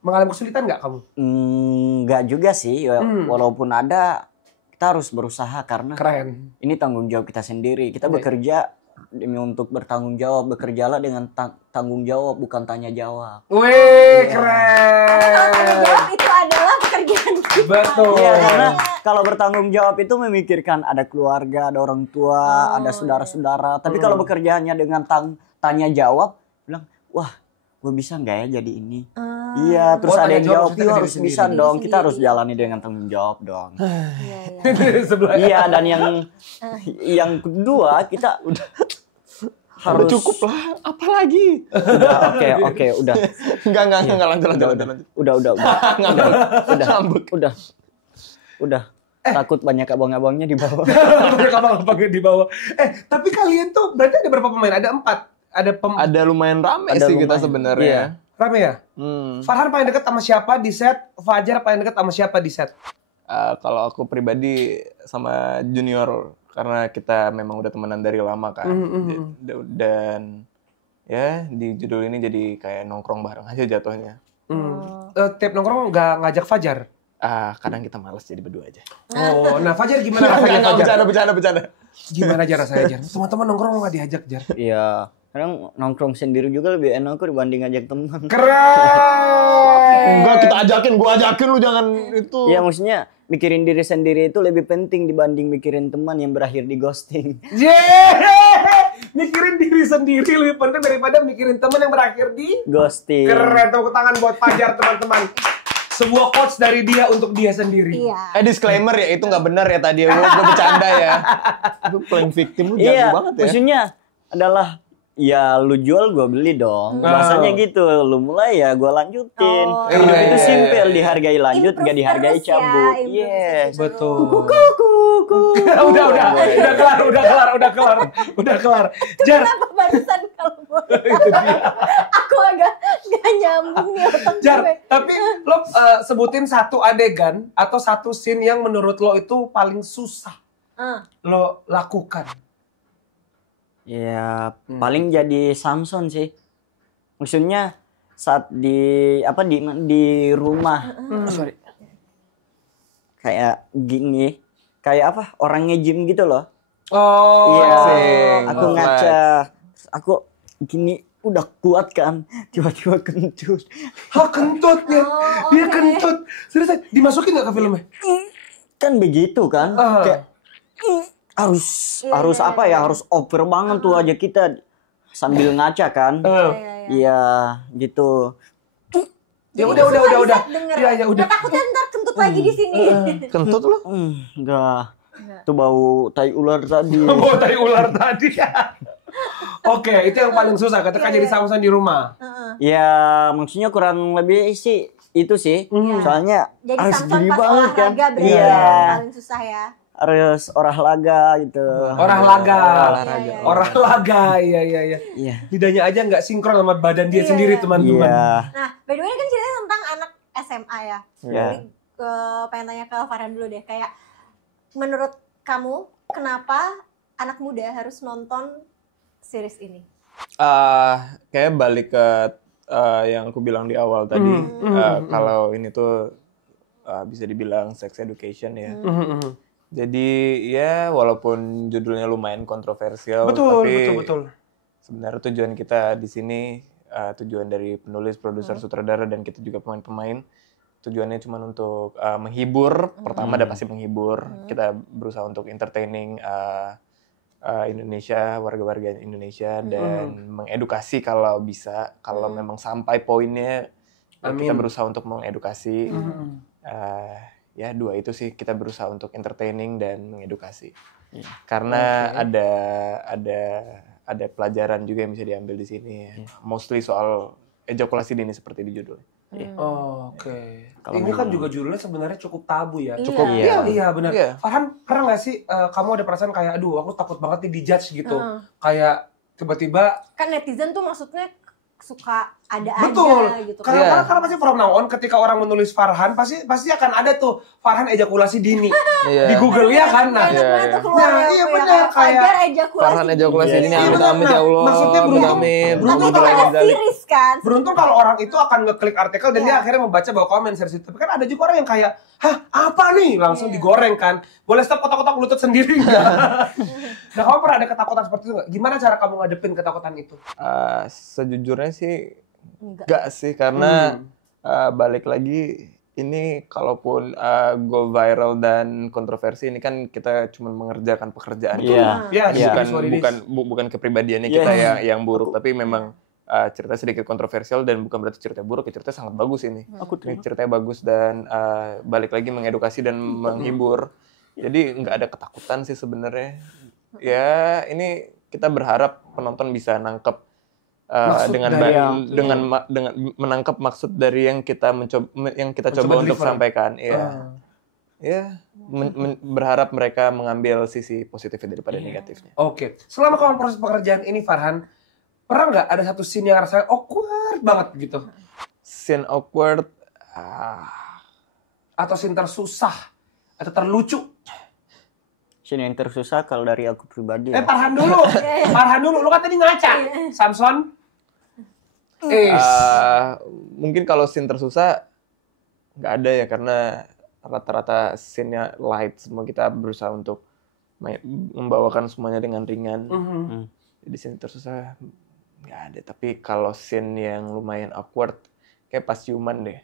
Mengalami kesulitan nggak kamu? Enggak juga sih, walaupun ada kita harus berusaha karena Keren. ini tanggung jawab kita sendiri. Kita bekerja demi untuk bertanggung jawab, bekerjalah dengan tanggung jawab bukan tanya jawab. Wih, Kalau tanya keren. jawab itu adalah pekerjaan kita. Betul. Iya, karena kalau bertanggung jawab itu memikirkan ada keluarga, ada orang tua, ada saudara-saudara. Tapi kalau bekerjaannya dengan tanya jawab, bilang, wah, gue bisa nggak ya jadi ini? Iya, terus ada tanya yang jawab jawab, maksudnya "Iya, ke harus diri bisa sendiri." dong. Kita harus jalani dengan tanggung jawab dong. Sebelah. Iya, dan yang kedua kita udah harus cukup lah, apalagi? Oke, udah. Enggak, lanjut. Udah. Takut banyak abang-abangnya di bawah. Mereka abang-abangnya di bawah. Tapi kalian tuh berarti ada berapa pemain? Ada 4. Ada lumayan rame Ada sih kita lumayan. sebenarnya. Iya. Rame ya? Farhan paling dekat sama siapa di set? Fajar paling dekat sama siapa di set? Kalau aku pribadi sama Junior karena kita memang udah temenan dari lama kan. Dan ya di judul ini jadi kayak nongkrong bareng aja jatuhnya. Tiap nongkrong nggak ngajak Fajar? Kadang kita malas jadi berdua aja. Oh, nah Fajar gimana rasanya Fajar? Bercanda. Gimana aja rasanya Jar? Teman-teman nongkrong nggak diajak Jar? Iya. Kadang nongkrong sendiri juga lebih enak kok dibanding ngajak teman. Keren. Enggak, kita ajakin, gua ajakin lu jangan itu. Iya, maksudnya mikirin diri sendiri itu lebih penting dibanding mikirin teman yang berakhir di ghosting. Mikirin diri sendiri lebih penting daripada mikirin teman yang berakhir di Ghosting. Keren, tepuk tangan buat Fajar teman-teman. Sebuah quotes dari dia untuk dia sendiri. Iya. Disclaimer ya, itu nggak benar ya tadi. Gua bercanda ya. Itu playing victim lu jago Iya, banget ya. maksudnya adalah ya lu jual gua beli dong. Bahasanya gitu, lu mulai ya gua lanjutin. Oh, Hidup iya. itu simpel, dihargai lanjut, Improve gak dihargai terus ya, cabut. improve Yes. terus. Betul. Kuku. Udah kelar. Jar, Kenapa barusan kalau boleh? itu dia. Aku agak gak nyambung nih otak Jar, gue. tapi lo sebutin satu adegan atau satu scene yang menurut lo itu paling susah lo lakukan. Ya, paling jadi Samson sih. Maksudnya saat di rumah. Sorry. Kayak gini. Kayak apa? Orang nge-gym gitu loh. Oh, Iya. asik. Aku ngaca. Terus aku gini udah kuat kan. Tiba-tiba kentut. Kentut ya. Dia kentut. Serius, dimasukin nggak ke filmnya? Kan begitu kan? Kayak harus apa ya? Harus over banget tuh aja kita sambil ngaca kan. Iya, gitu. Ya udah. Ya udah. Takutnya ntar kentut lagi di sini. Kentut lu? Enggak. Itu bau tai ular tadi. Bawa tai ular tadi. Oke, itu yang paling susah ketika jadi Samson di rumah. Ya, maksudnya kurang lebih sih itu sih. Soalnya Jadi harus Samson gini pas banget kan. olahraga berarti Iya. yang paling susah ya. Harus olahraga gitu. Olahraga, iya. Iya. Lidahnya aja nggak sinkron sama badan dia sendiri, teman-teman. Iya. Nah, by the way ini kan ceritanya tentang anak SMA ya. Iya. Jadi pengen tanya ke Farhan dulu deh, kayak menurut kamu kenapa anak muda harus nonton series ini? Kayak balik ke yang aku bilang di awal tadi, kalau ini tuh bisa dibilang sex education ya. Jadi ya walaupun judulnya lumayan kontroversial, tapi betul. sebenarnya tujuan kita di sini, tujuan dari penulis, produser, sutradara, dan kita juga pemain-pemain, tujuannya cuma untuk menghibur. Pertama ada pasti menghibur. Kita berusaha untuk entertaining Indonesia, warga-warga Indonesia, dan mengedukasi kalau bisa. Kalau memang sampai poinnya, kita berusaha untuk mengedukasi. Ya dua itu sih, kita berusaha untuk entertaining dan mengedukasi. Karena ada pelajaran juga yang bisa diambil di sini. Mostly soal ejakulasi dini seperti di judul. Oke. Ini kan juga judulnya sebenarnya cukup tabu ya. Cukup. Iya benar. Iya. Farhan, pernah nggak sih kamu ada perasaan kayak aduh aku takut banget nih dijudge gitu. Kayak tiba-tiba Kan netizen tuh maksudnya suka ada Betul. aja gitu. Karena pasti from now on ketika orang menulis Farhan pasti akan ada tuh Farhan ejakulasi dini di Google ya kan. Nah, Enak banget tuh keluar Nah, ya, iya kayak bener, kayak Fajar ejakulasi. Farhan ejakulasi Iya, ini iya, amit-amit ya Allah. maksudnya beruntung- Amin. beruntung Tapi itu kalau ada series kan. beruntung kalau orang itu akan ngeklik artikel dan Iya. dia akhirnya membaca bahwa komen series itu. Tapi kan ada juga orang yang kayak, hah apa nih? Langsung digoreng kan. Boleh stop kotak-kotak lutut sendiri nggak? Nah kamu pernah ada ketakutan seperti itu nggak? Gimana cara kamu ngadepin ketakutan itu? Sejujurnya sih enggak sih, karena balik lagi ini kalaupun go viral dan kontroversi ini kan kita cuma mengerjakan pekerjaan Iya. Ya, bukan kepribadiannya kita yang buruk, tapi memang cerita sedikit kontroversial dan bukan berarti cerita buruk, cerita sangat bagus ini. Ini ceritanya bagus dan balik lagi mengedukasi dan menghibur. Jadi nggak ada ketakutan sih sebenarnya. Ya ini kita berharap penonton bisa nangkep dengan menangkap maksud dari yang kita coba untuk sampaikan. Ya, berharap mereka mengambil sisi positifnya daripada negatifnya. Oke. Selama kamu proses pekerjaan ini Farhan, pernah nggak ada satu scene yang rasanya awkward banget gitu? Scene awkward Atau scene tersusah atau terlucu? Scene yang tersusah kalau dari aku pribadi. Farhan dulu. Farhan dulu. Lu kan tadi ngaca. Samson. Mungkin kalau scene tersusah nggak ada ya, karena rata-rata scene-nya light, semua kita berusaha untuk membawakan semuanya dengan ringan. Jadi scene tersusah nggak ada. Tapi kalau scene yang lumayan awkward kayak pas ciuman deh.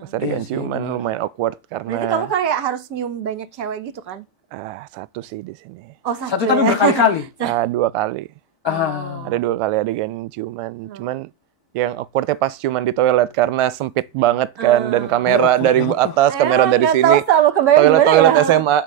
Pas adegan ciuman lumayan awkward karena. Berarti kamu kayak harus nyium banyak cewek gitu kan? Satu sih di sini. Oh, Satu tapi berkali-kali. 2 kali. Ada 2 kali adegan ciuman. Cuman yang awkwardnya pas ciuman di toilet karena sempit banget kan, dan kamera dari atas, kamera dari sini. Toilet SMA.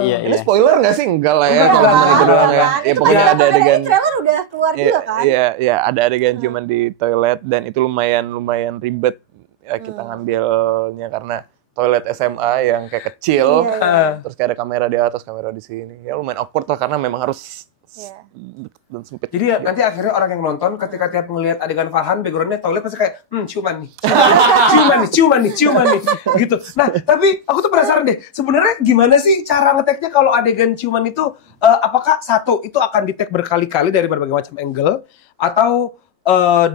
Iya. Ini spoiler nggak sih? Enggak lah ya, Enggak kalau cuma lah, itu doang ya. kan. Ya Itu pokoknya kan ada adegan. trailer udah keluar juga kan? Iya, ada adegan ciuman di toilet dan itu lumayan ribet ya kita ngambilnya karena toilet SMA yang kayak kecil, terus kayak ada kamera di atas, kamera di sini. Ya lumayan awkward lah karena memang harus dan sempit. Jadi ya, nanti akhirnya orang yang nonton ketika tiap ngelihat adegan Farhan backgroundnya toilet pasti kayak ciuman nih gitu. Nah tapi aku tuh penasaran deh, sebenarnya gimana sih cara ngeteknya kalau adegan ciuman itu apakah satu itu akan di-take berkali-kali dari berbagai macam angle, atau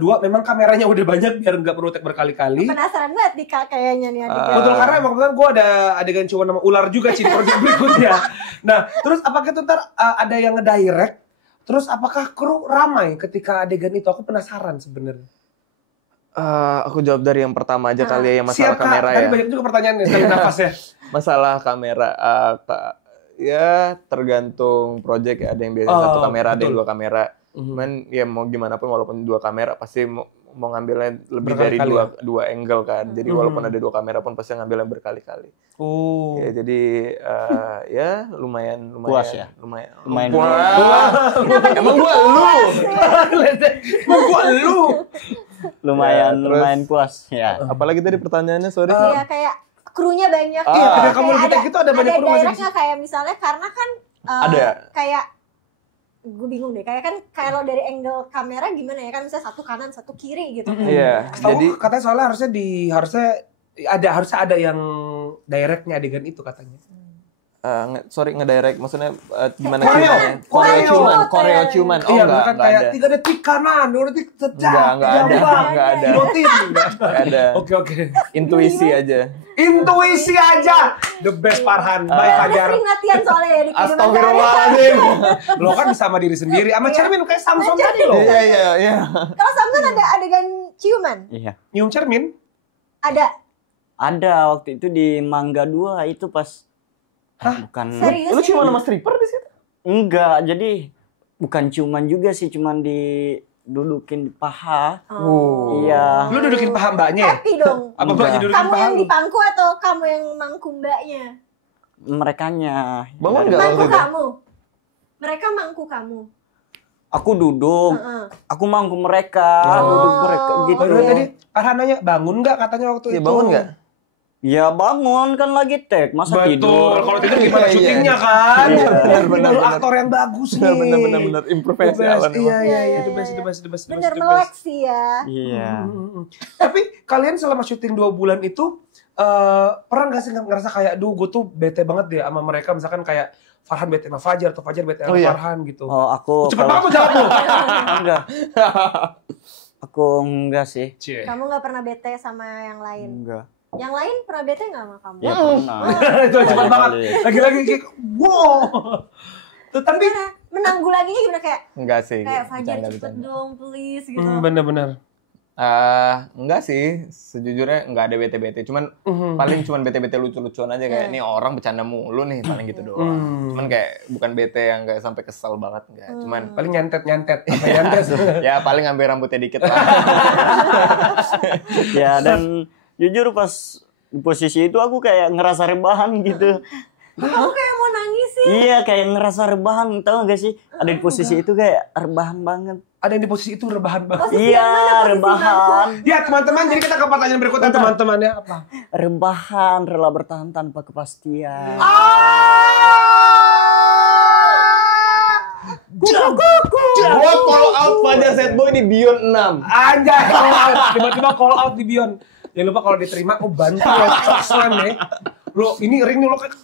dua memang kameranya udah banyak biar nggak perlu take berkali-kali? Penasaran banget nih Kak kayaknya nih adegan. Betul, karena emang kebetulan gue ada adegan ciuman sama ular juga sih di project berikutnya. Nah, terus apakah itu ntar ada yang ngedirect? Terus apakah kru ramai ketika adegan itu? Aku penasaran sebenarnya. Aku jawab dari yang pertama aja kali ya, yang masalah Siap, kamera Kak. Tadi ya. banyak juga pertanyaannya, sekali nafas ya. Masalah kamera, ya tergantung project ya. Ada yang biasanya satu kamera, ada yang 2 kamera. Cuman ya mau gimana pun walaupun 2 kamera pasti mau ngambilnya lebih dari dua angle kan. Jadi walaupun ada 2 kamera pun pasti ngambilnya berkali-kali. Ya jadi ya lumayan puas ya. Lumayan puas. Emang gua lu. Lumayan puas ya. Apalagi tadi pertanyaannya, sorry. Iya kayak krunya banyak. Iya, ketika kamu lihat gitu ada banyak kru masih di directnya kayak misalnya karena kan Ada. kayak gue bingung deh, kayak kan kalau dari angle kamera gimana ya kan, misalnya satu kanan satu kiri gitu. Iya. Jadi katanya soalnya harusnya ada yang directnya adegan itu katanya. Ngedirect maksudnya gimana Koreo. ciumannya? Koreo ciuman. Oh Iya, enggak kan kayak ada. 3 detik kanan, 2 detik cecah. Enggak ada. Enggak ada. Oke. Intuisi aja. Intuisi aja. The best Farhan. Baik Karena Fajar. sering latihan soalnya ya di kehidupan Astagfirullahaladzim. Lo kan bisa sama diri sendiri. Sama cermin kayak Samson tadi lo. Iya. Kalau Samson ada adegan ciuman? Iya. Nyium cermin? Ada waktu itu di Mangga 2 itu pas bukan. Serius? Lu ciuman sama stripper di situ? Enggak, jadi bukan ciuman juga sih, cuman didudukin di paha. Iya. Lu dudukin paha mbaknya? Happy dong. Apa mbaknya dudukin Kamu paha yang lu? dipangku atau kamu yang mangku mbaknya? Merekanya. Bangun enggak Mangku waktu itu? kamu. Mereka mangku kamu. Aku duduk. Aku mangku mereka. Duduk mereka gitu. Baru tadi Farhan nanya, bangun nggak katanya waktu Iya, itu? bangun nggak? Ya bangun kan lagi take, masa Betul. tidur? Kalau tidur gimana Iya, iya. syutingnya kan? Benar. Lu aktor yang bagus nih. Bener improvise The best. Alan emang. Iya, the best. Bener melek sih ya. Iya. Tapi kalian selama syuting 2 bulan itu pernah nggak sih ngerasa kayak, duh gue tuh bete banget deh sama mereka, misalkan kayak Farhan bete sama Fajar atau Fajar bete sama Farhan gitu. Oh, aku Cepet banget tuh jawab lu. enggak. Aku enggak sih. Kamu nggak pernah bete sama yang lain? Enggak. Yang lain pernah bete nggak sama kamu? Ya pernah. Itu cepet banget. Lagi-lagi kayak wow. Tuh, tapi menanggulanginya gimana Enggak sih. kayak Fajar cepet bercanda. dong please gitu. bener-bener. Enggak sih, sejujurnya enggak ada bete-bete. Cuman paling cuman bete-bete lucu-lucuan aja kayak nih orang bercanda mulu nih paling gitu doang. Cuman kayak bukan bete yang kayak sampai kesel banget enggak. Cuman Paling nyantet. Apa nyantet? ya paling ngambil rambutnya dikit lah. Ya dan jujur pas di posisi itu aku kayak ngerasa rebahan gitu. Kamu kayak mau nangis sih. Iya kayak ngerasa rebahan, tau gak sih? Ada di posisi itu kayak rebahan banget. Ada yang di posisi itu rebahan banget. Iya rebahan. Ya teman-teman, jadi kita ke pertanyaan berikutnya teman-teman ya. Apa? Rebahan, rela bertahan tanpa kepastian. Gua call out Fajar Sad Boy di Beyond 6. Anjay, call out. Tiba-tiba call out di Beyond. Jangan lupa kalau diterima, bantu ya, slam ya. Lo ini ring nih lo kayak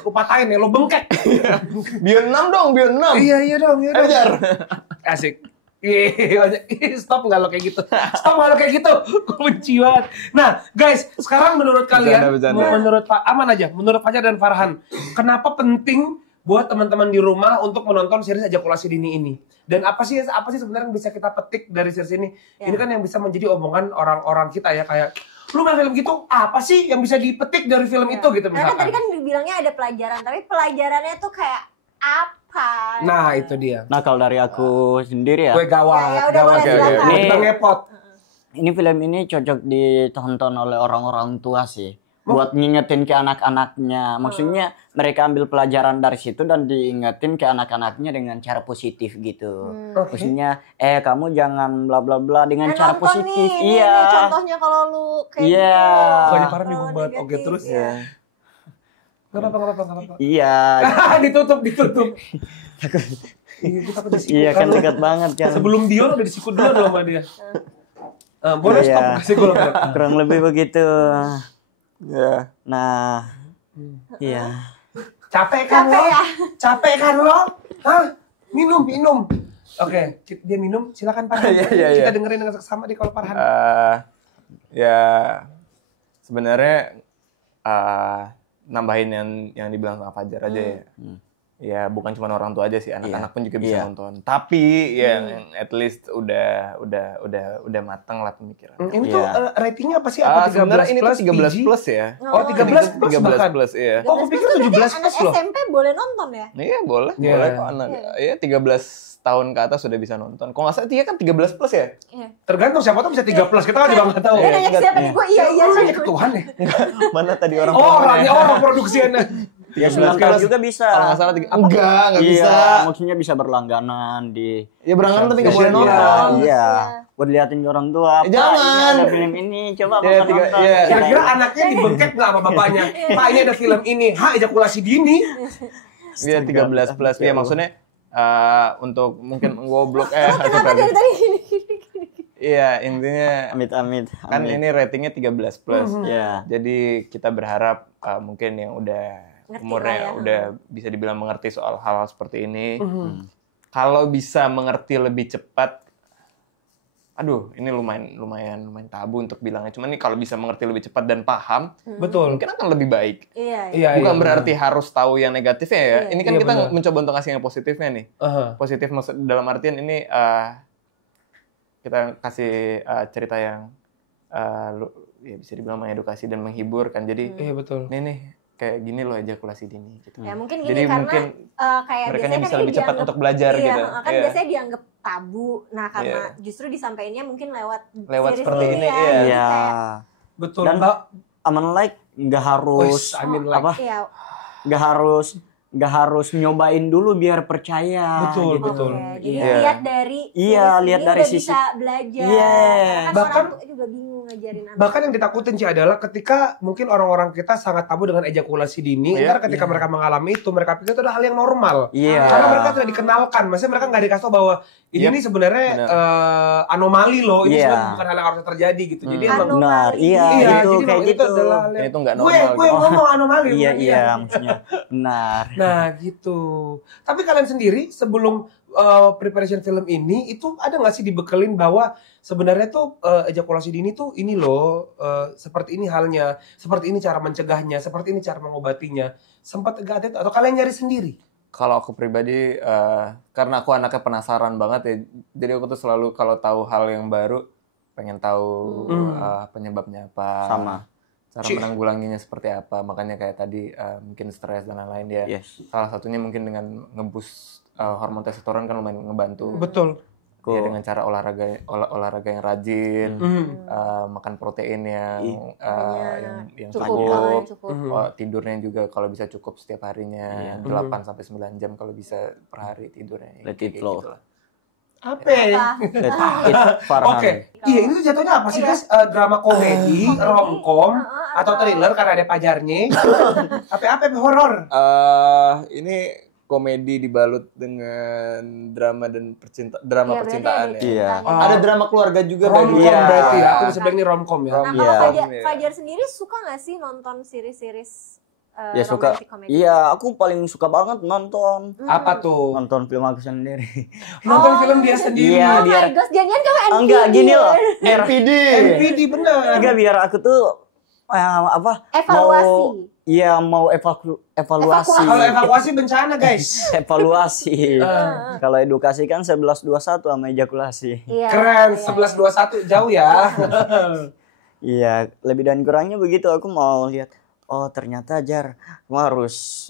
lo patahin ya, lo bengkek. Beyond 6 dong, Beyond 6. Iya dong. Fajar. Asik. Iya, stop nggak lo kayak gitu. Stop nggak lo kayak gitu. Gue benci banget. Nah, guys, sekarang menurut kalian, Bercanda. menurut Aman aja, menurut Fajar dan Farhan, kenapa penting buat teman-teman di rumah untuk menonton series Ejakulasi Dini ini? Dan apa sih sebenarnya yang bisa kita petik dari series ini? Ini kan yang bisa menjadi omongan orang-orang kita ya, kayak lu main film gitu, apa sih yang bisa dipetik dari film itu gitu Karena misalkan? tadi kan dibilangnya ada pelajaran, tapi pelajarannya tuh kayak apa? Nah, itu dia. Nah kalau dari aku sendiri ya, Gue gawat, Ya, udah gawat. boleh silakan. Ini kita ngepot. ini film ini cocok ditonton oleh orang-orang tua sih. Buat ngingetin ke anak-anaknya. Maksudnya mereka ambil pelajaran dari situ dan diingetin ke anak-anaknya dengan cara positif gitu. Maksudnya, kamu jangan bla bla bla dengan cara nonton positif. nih, Iya. Ini contohnya kalau lu kayak Iya. gitu. Banyak Farhan bingung Kalau banget, negatif, oke terus. ya. Gak apa-apa. Iya. ditutup. Iya, kita takut disikut Iya kan lu. dekat banget kan. Sebelum Dion udah disikut dulu dong sama dia. Boleh Iya. stop kasih gue. Kurang lebih begitu. Ya. Nah, iya. Capek kan lo? Hah? Minum. Oke, dia minum. Silakan Farhan. Iya. Kita dengerin dengan seksama deh kalau Farhan. Ya sebenarnya nambahin yang dibilang sama Fajar aja ya. Ya bukan cuma orang tua aja sih, anak-anak pun juga bisa nonton. Tapi yang at least udah matang lah pemikiran. Ini tuh ratingnya apa sih? Apa 13 sebenarnya ini tuh 13 PG? plus ya. Oh, 13 plus 13 bahkan. plus iya. Oh, aku pikir 17 plus loh. Anak SMP boleh nonton ya? Iya boleh Iya. kok anak. Iya 13 tahun ke atas sudah bisa nonton. Kalau nggak salah dia kan 13 plus ya? Tergantung siapa tuh bisa 3 plus. Kita kan juga nggak tahu. Dia nanya ke siapa nih? Gue iya Nanya sih. ke Tuhan ya. Mana tadi orang Orang produksinya. 19 plus juga bisa. Kalau nggak salah nggak bisa. Iya, maksudnya bisa berlangganan di. Ya berangkat tapi nggak boleh Iya. nonton. Iya. Buat liatin ke orang tua. Pak, Jangan. ini ada film ini, coba Iya, Bapak tiga- nonton. iya. Kira-kira anaknya dibengkek nggak sama bapaknya? Pak, ini ada film ini. Ejakulasi dini. Iya 13 plus. Iya maksudnya untuk mungkin goblok Kenapa dari tadi gini? Iya intinya Amit-amit. kan ini ratingnya 13 plus. Iya. Jadi kita berharap mungkin yang udah Ngerti umurnya lah ya. udah bisa dibilang mengerti soal hal-hal seperti ini. Kalau bisa mengerti lebih cepat, aduh ini lumayan tabu untuk bilangnya. Cuman nih kalau bisa mengerti lebih cepat dan paham, Betul. mungkin akan lebih baik. Iya. Bukan berarti harus tahu yang negatifnya ya. Ini kan Iya, kita benar. mencoba untuk kasih yang positifnya nih. Positif maksud dalam artian ini kita kasih cerita yang ya bisa dibilang mengedukasi dan menghibur kan. Jadi Iya betul. nih kayak gini loh ejakulasi dini gitu. Ya mungkin Jadi gini karena mungkin kayak mereka biasanya bisa kan lebih ini cepat untuk belajar iya, gitu. kan Iya. biasanya dianggap tabu. Nah, karena justru disampaikannya mungkin lewat series seperti ini, ya. iya. Jadi Iya. kayak, Betul. Dan Mbak. Aman like nggak harus Wis, I mean like. apa? Iya. Nggak harus nyobain dulu biar percaya. Betul, gitu. betul. Oke, jadi Iya. lihat dari Iya, series lihat ini dari udah sisi- bisa belajar. Iya. Kan Bahkan- orang tua juga bingung ngajarin anak. Bahkan yang ditakutin sih adalah ketika mungkin orang-orang kita sangat tabu dengan ejakulasi dini, ntar ketika mereka mengalami itu, mereka pikir itu adalah hal yang normal. Iya. Karena mereka sudah dikenalkan, maksudnya mereka nggak dikasih tahu bahwa ini nih sebenarnya anomali loh, ini sebenarnya bukan hal yang harus terjadi gitu. Jadi emang Benar, iya, itu jadi kayak memang gitu. adalah hal yang- Itu nggak gue normal. ngomong anomali. Iya, bukan iya, maksudnya benar. Nah gitu. Tapi kalian sendiri sebelum preparation film ini itu ada nggak sih dibekelin bahwa sebenarnya tuh ejakulasi dini tuh ini loh seperti ini halnya, seperti ini cara mencegahnya, seperti ini cara mengobatinya. Sempat gak ada itu atau kalian nyari sendiri? Kalau aku pribadi, karena aku anaknya penasaran banget ya, jadi aku tuh selalu kalau tahu hal yang baru, pengen tahu penyebabnya apa, Sama. cara menanggulanginya seperti apa. Makanya kayak tadi mungkin stres dan lain-lain ya. Yes. Salah satunya mungkin dengan ngeboost hormon testosteron kan lumayan ngebantu. Betul. Ya, dengan cara olahraga yang rajin, makan protein yang cukup. cukup. Tidurnya juga kalau bisa cukup setiap harinya, 8 sampai 9 jam kalau bisa per hari tidurnya. Let Kayak it flow. gitu lah. Apa? Let it Farhan. Oke. Iya, ini tuh jatuhnya apa sih guys? Drama komedi, romcom, atau thriller karena ada pajarnya. Apa horor? Ini komedi dibalut dengan drama dan percintaan ya. Iya. Ada drama keluarga juga Romcom dari berarti ya. Aku bisa bilang ini romcom ya. Nah, kalau Fajar sendiri suka nggak sih nonton series-series Ya suka. romantic comedy? Iya, aku paling suka banget nonton. Apa tuh? Nonton film aku sendiri. Nonton film dia sendiri. Iya, Oh biar my gosh, jangan kamu NPD. enggak gini loh. NPD. NPD bener. Enggak biar aku tuh Evaluasi. mau evaluasi. Kalau evakuasi bencana guys. Evaluasi. Kalau edukasi kan 11-21 sama ejakulasi. Iya. Keren, 11-21 jauh ya. Iya, lebih dan kurangnya begitu. Aku mau lihat, oh ternyata Jar, kamu harus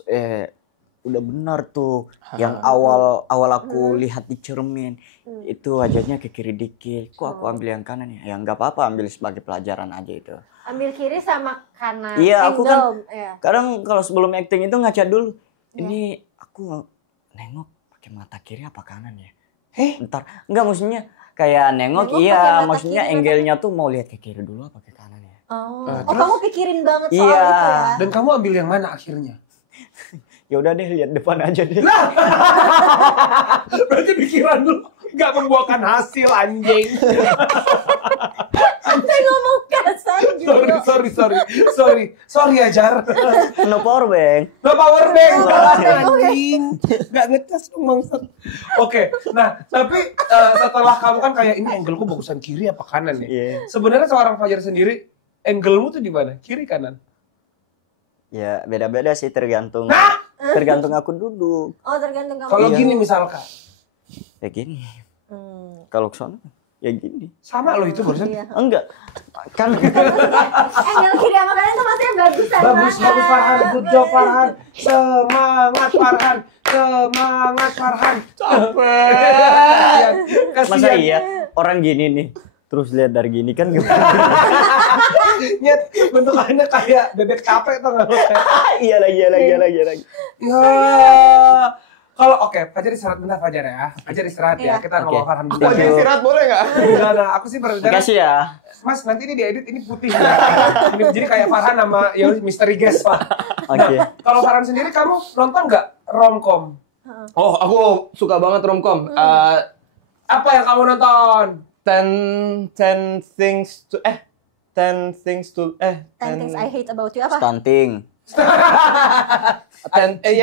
udah benar tuh. Yang awal aku lihat di cermin itu wajahnya ke kiri dikit. Kok aku ambil yang kanan ya? Ya nggak apa-apa, ambil sebagai pelajaran aja itu. Ambil kiri sama kanan. Iya, aku kan Iya. kadang kalau sebelum acting itu ngaca dulu. Ini aku nengok pakai mata kiri apa kanan ya? Ntar enggak, maksudnya kayak nengok Nengok pakai iya, mata maksudnya kiri, angle-nya tuh mau lihat ke kiri dulu apa ke kanan ya? Oh, kamu pikirin banget soal Iya. itu ya? Dan kamu ambil yang mana akhirnya? Ya udah deh, lihat depan aja deh. Berarti pikiran lu nggak membuahkan hasil anjing. Sampai ngomong kasar juga. Sorry Ajar. No power bank. No power bank. Anjing. Nggak ngecas dong bangsat. Oke, nah tapi setelah kamu kan kayak ini angle-ku bagusan kiri apa kanan ya? Iya. Sebenarnya seorang Fajar sendiri angle-mu tuh di mana? Kiri kanan? Ya beda-beda sih, tergantung aku duduk. Oh, tergantung kamu. Kalau gini misalkan. Ya gini. Kalau kesana ya gini. Sama loh itu barusan. Iya. Enggak. Kan Angle kiri sama kanan tuh maksudnya bagusan Bagus banget. Farhan, good job Farhan. Semangat Farhan. masa Kasihan. iya orang gini nih terus lihat dari gini kan gimana? Nyet, bentukannya kayak bebek capek tau gak lo? Iya lagi. Ya. Kalau Fajar istirahat bentar Fajar ya. Fajar istirahat ya. Kita ngomong Farhan dulu. Thank you. Istirahat boleh nggak? Enggak, aku sih berbicara. Makasih ya. Mas, nanti ini diedit ini putih ya. Ini jadi kayak Farhan sama ya misteri guest, Pak. Oke. Kalau Farhan sendiri kamu nonton nggak romcom? Oh, aku suka banget romcom. Apa yang kamu nonton? 10 things to 10 things I hate about you apa? Stunting.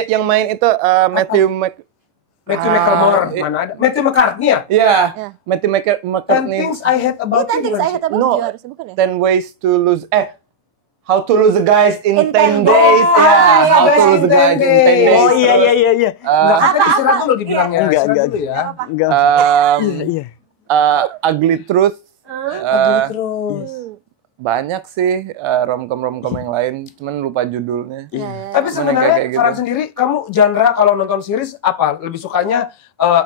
yang main itu Matthew McConaughey. Mana ada? Matthew McCartney ya? Iya, Ya. Matthew 10 McCartney. things I hate Ini about you. 10 things I hate about No. you harusnya bukan ya? 10 ways to lose How to lose a guys in In 10 10 days. days. Ya, Iya, how to iya, lose a guys in 10 days. Oh iya. Enggak, kita Apa? istirahat dulu dibilangnya. Enggak, Istirahat enggak. dulu ya. Enggak. Iya. Ugly Truth. Terus. Banyak sih romcom yang lain, cuman lupa judulnya. Tapi Mana sebenarnya kayak gitu. Farhan sendiri, kamu genre kalau nonton series apa? Lebih sukanya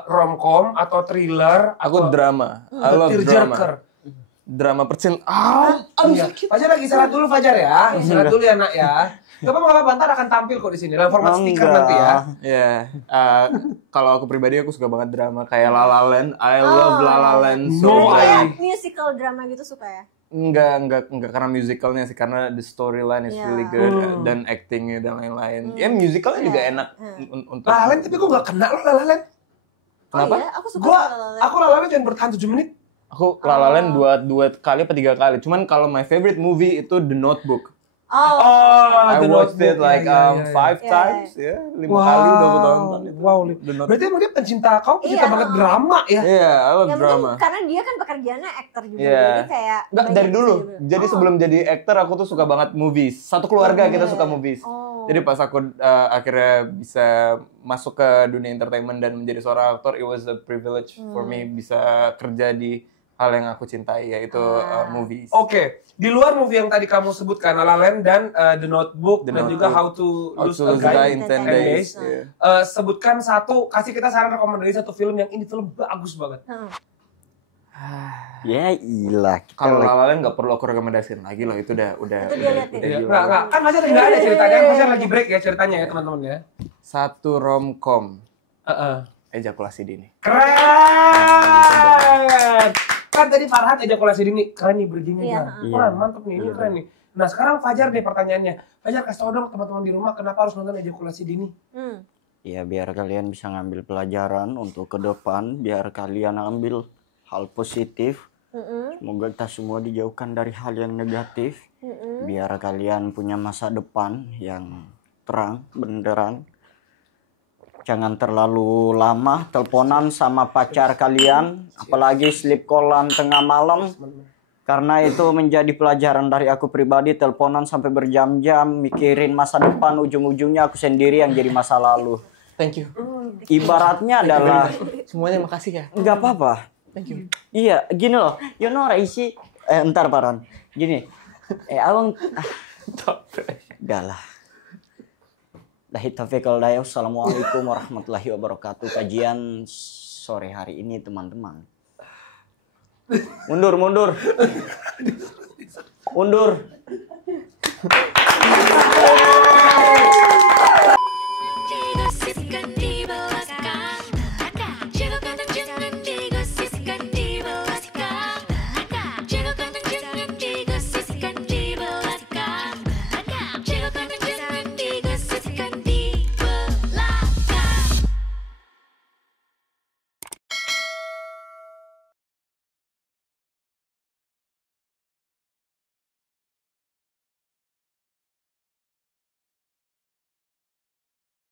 romcom atau thriller? Aku drama. I love drama. tearjerker. Drama percintaan. Iya. Fajar lagi istirahat dulu Fajar ya. Istirahat dulu ya nak ya. Gak apa-apa, ntar akan tampil kok di sini dalam format stiker nanti ya. Ya, kalau aku pribadi aku suka banget drama kayak La La Land. I love La La Land so No, much. Kayak musical drama gitu suka ya? Enggak karena musicalnya sih, karena the storyline is really good dan actingnya dan lain-lain. Ya musicalnya juga enak untuk. La La Land tapi gue nggak kena loh La La Land. Kenapa? Oh, iya? Aku suka La La Land. Aku La La Land cuma bertahan 7 menit. Aku La La Land dua kali apa 3 kali. Cuman kalau my favorite movie itu The Notebook. I The watched it Notebook. like Iya. 5 times ya, 5 kali udah aku tonton itu. Wow. The Notebook. Berarti emang dia pencinta banget drama ya? Iya, I love Ya drama. mungkin karena dia kan pekerjaannya aktor juga, Iya. jadi kayak Enggak, banyak dari dulu. sih. Jadi sebelum jadi aktor aku tuh suka banget movies. Satu keluarga kita suka movies. Jadi pas aku akhirnya bisa masuk ke dunia entertainment dan menjadi seorang aktor, it was a privilege for me bisa kerja di hal yang aku cintai, yaitu movies. Oke, di luar movie yang tadi kamu sebutkan, La La Land dan The Notebook dan juga How to How Lose to a Lose a Guy Guy in 10 10 Days. Days. Iya. Sebutkan satu, kasih kita saran rekomendasi satu film yang ini film bagus banget. Ya ilah. Kalau La La Land nggak perlu aku rekomendasiin lagi loh, itu udah Itu dia liatin. gila. Nggak, kan Fajar nggak ada ceritanya, Fajar lagi break ya ceritanya ya teman-teman ya. Satu romcom, Heeh. ejakulasi dini. Keren! Kan tadi Farhan ejakulasi dini, keren nih bridging-nya. Iya. Wah, mantep nih, ini keren nih. Nah sekarang Fajar deh pertanyaannya. Fajar kasih tau dong teman-teman di rumah kenapa harus nonton ejakulasi dini? Ya biar kalian bisa ngambil pelajaran untuk ke depan, biar kalian ambil hal positif. Semoga kita semua dijauhkan dari hal yang negatif. Biar kalian punya masa depan yang terang, benderang. Jangan terlalu lama teleponan sama pacar kalian, apalagi sleep callan tengah malam. Karena itu menjadi pelajaran dari aku pribadi, teleponan sampai berjam-jam, mikirin masa depan, ujung-ujungnya aku sendiri yang jadi masa lalu. Thank you. Ibaratnya adalah, Semuanya makasih ya. nggak apa-apa. Thank you. Iya, gini loh. You know Raisi, entar Paran. Gini. Awang udah lah. Dahi taufiq wal hidayah. Assalamualaikum warahmatullahi wabarakatuh. Kajian sore hari ini teman-teman. Mundur.